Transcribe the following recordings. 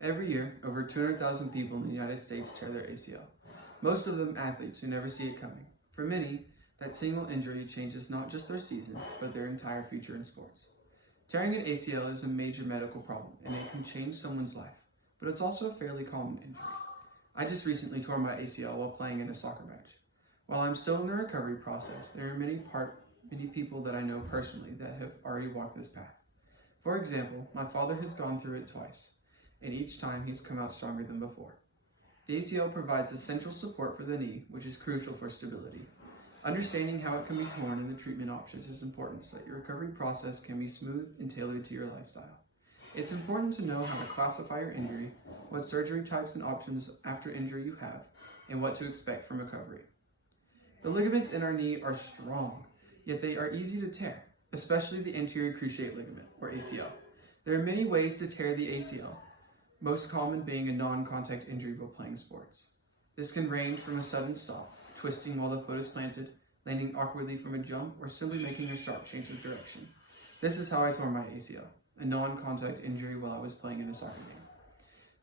Every year, over 200,000 people in the United States tear their ACL. Most of them athletes who never see it coming. For many, that single injury changes not just their season, but their entire future in sports. Tearing an ACL is a major medical problem, and it can change someone's life, but it's also a fairly common injury. I just recently tore my ACL while playing in a soccer match. While I'm still in the recovery process, there are many people that I know personally that have already walked this path. For example, my father has gone through it twice, and each time he's come out stronger than before. The ACL provides essential support for the knee, which is crucial for stability. Understanding how it can be torn and the treatment options is important so that your recovery process can be smooth and tailored to your lifestyle. It's important to know how to classify your injury, what surgery types and options after injury you have, and what to expect from recovery. The ligaments in our knee are strong, yet they are easy to tear, especially the anterior cruciate ligament, or ACL. There are many ways to tear the ACL, most common being a non-contact injury while playing sports. This can range from a sudden stop, twisting while the foot is planted, landing awkwardly from a jump, or simply making a sharp change of direction. This is how I tore my ACL, a non-contact injury while I was playing in a soccer game.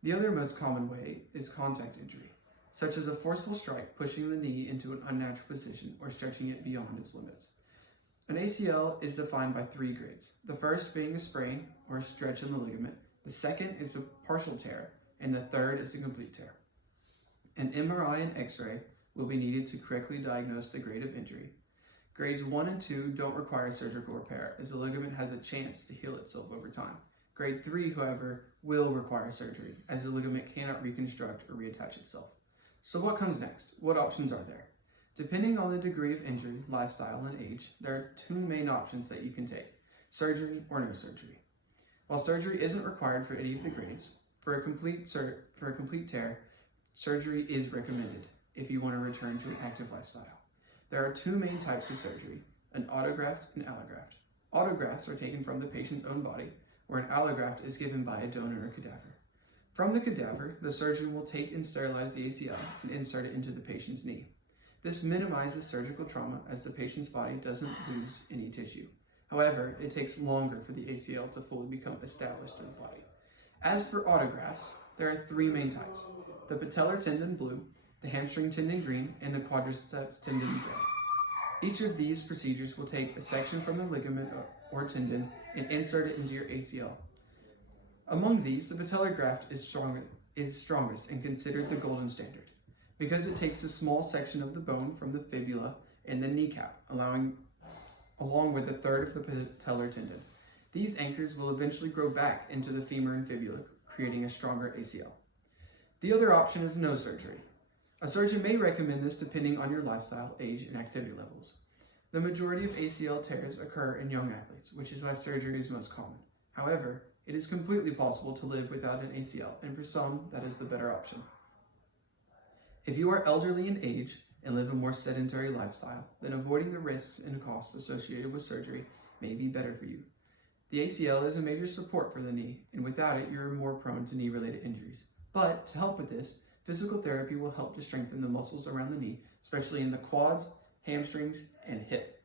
The other most common way is contact injury, such as a forceful strike pushing the knee into an unnatural position or stretching it beyond its limits. An ACL is defined by 3 grades, the first being a sprain or a stretch in the ligament, the second is a partial tear, and the third is a complete tear. An MRI and X-ray will be needed to correctly diagnose the grade of injury. Grades 1 and 2 don't require surgical repair, as the ligament has a chance to heal itself over time. Grade 3, however, will require surgery, as the ligament cannot reconstruct or reattach itself. So what comes next? What options are there? Depending on the degree of injury, lifestyle, and age, there are 2 main options that you can take: surgery or no surgery. While surgery isn't required for any of the grades, for a complete tear, surgery is recommended if you want to return to an active lifestyle. There are 2 main types of surgery: an autograft and allograft. Autografts are taken from the patient's own body, where an allograft is given by a donor or cadaver. From the cadaver, the surgeon will take and sterilize the ACL and insert it into the patient's knee. This minimizes surgical trauma as the patient's body doesn't lose any tissue. However, it takes longer for the ACL to fully become established in the body. As for autografts, there are 3 main types: the patellar tendon blue, the hamstring tendon green, and the quadriceps tendon red. Each of these procedures will take a section from the ligament or tendon and insert it into your ACL. Among these, the patellar graft is strongest and considered the golden standard, because it takes a small section of the bone from the fibula and the kneecap, along with a third of the patellar tendon. These anchors will eventually grow back into the femur and fibula, creating a stronger ACL. The other option is no surgery. A surgeon may recommend this depending on your lifestyle, age, and activity levels. The majority of ACL tears occur in young athletes, which is why surgery is most common. However, it is completely possible to live without an ACL, and for some, that is the better option. If you are elderly in age and live a more sedentary lifestyle, then avoiding the risks and costs associated with surgery may be better for you. The ACL is a major support for the knee, and without it, you're more prone to knee-related injuries. But to help with this, physical therapy will help to strengthen the muscles around the knee, especially in the quads, hamstrings, and hip,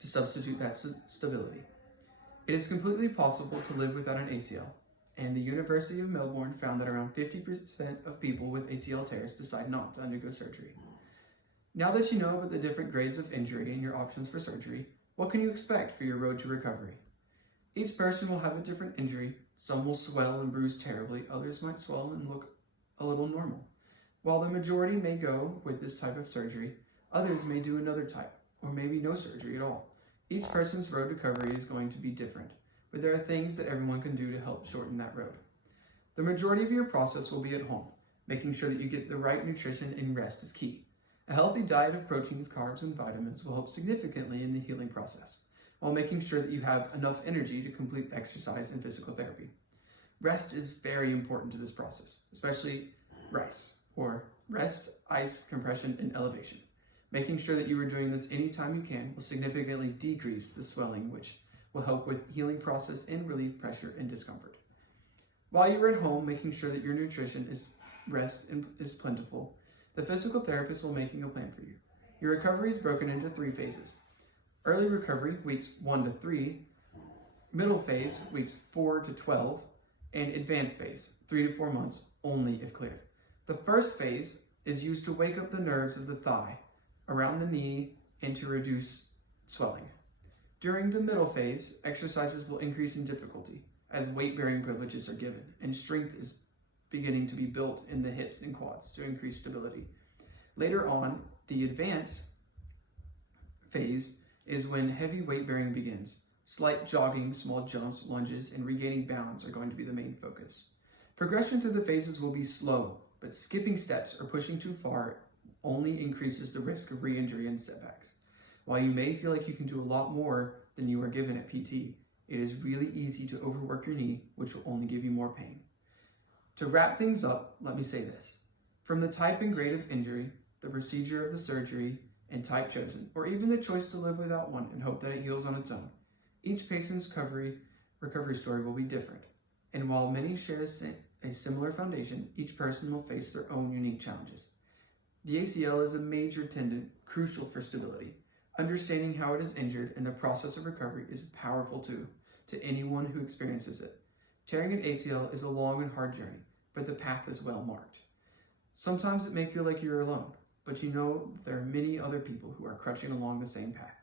to substitute that stability. It is completely possible to live without an ACL, and the University of Melbourne found that around 50% of people with ACL tears decide not to undergo surgery. Now that you know about the different grades of injury and your options for surgery, what can you expect for your road to recovery? Each person will have a different injury. Some will swell and bruise terribly, others might swell and look a little normal. While the majority may go with this type of surgery, others may do another type, or maybe no surgery at all. Each person's road to recovery is going to be different, but there are things that everyone can do to help shorten that road. The majority of your process will be at home. Making sure that you get the right nutrition and rest is key. A healthy diet of proteins, carbs, and vitamins will help significantly in the healing process, while making sure that you have enough energy to complete exercise and physical therapy. Rest is very important to this process, especially RICE, or rest, ice, compression, and elevation. Making sure that you are doing this anytime you can will significantly decrease the swelling, which will help with healing process and relieve pressure and discomfort. While you are at home, making sure that your nutrition is plentiful, the physical therapist will making a plan for you. Your recovery is broken into 3 phases: early recovery, weeks 1 to 3, middle phase, weeks 4 to 12, and advanced phase, 3 to 4 months, only if cleared. The first phase is used to wake up the nerves of the thigh around the knee and to reduce swelling. During the middle phase, exercises will increase in difficulty as weight-bearing privileges are given and strength is beginning to be built in the hips and quads to increase stability. Later on, the advanced phase is when heavy weight-bearing begins. Slight jogging, small jumps, lunges, and regaining balance are going to be the main focus. Progression through the phases will be slow, but skipping steps or pushing too far only increases the risk of re-injury and setbacks. While you may feel like you can do a lot more than you are given at PT, it is really easy to overwork your knee, which will only give you more pain. To wrap things up, let me say this. From the type and grade of injury, the procedure of the surgery, and type chosen, or even the choice to live without one and hope that it heals on its own, each patient's recovery story will be different. And while many share a similar foundation, each person will face their own unique challenges. The ACL is a major tendon, crucial for stability. Understanding how it is injured and the process of recovery is a powerful tool to anyone who experiences it. Tearing an ACL is a long and hard journey, but the path is well marked. Sometimes it may feel like you're alone, but you know there are many other people who are crutching along the same path.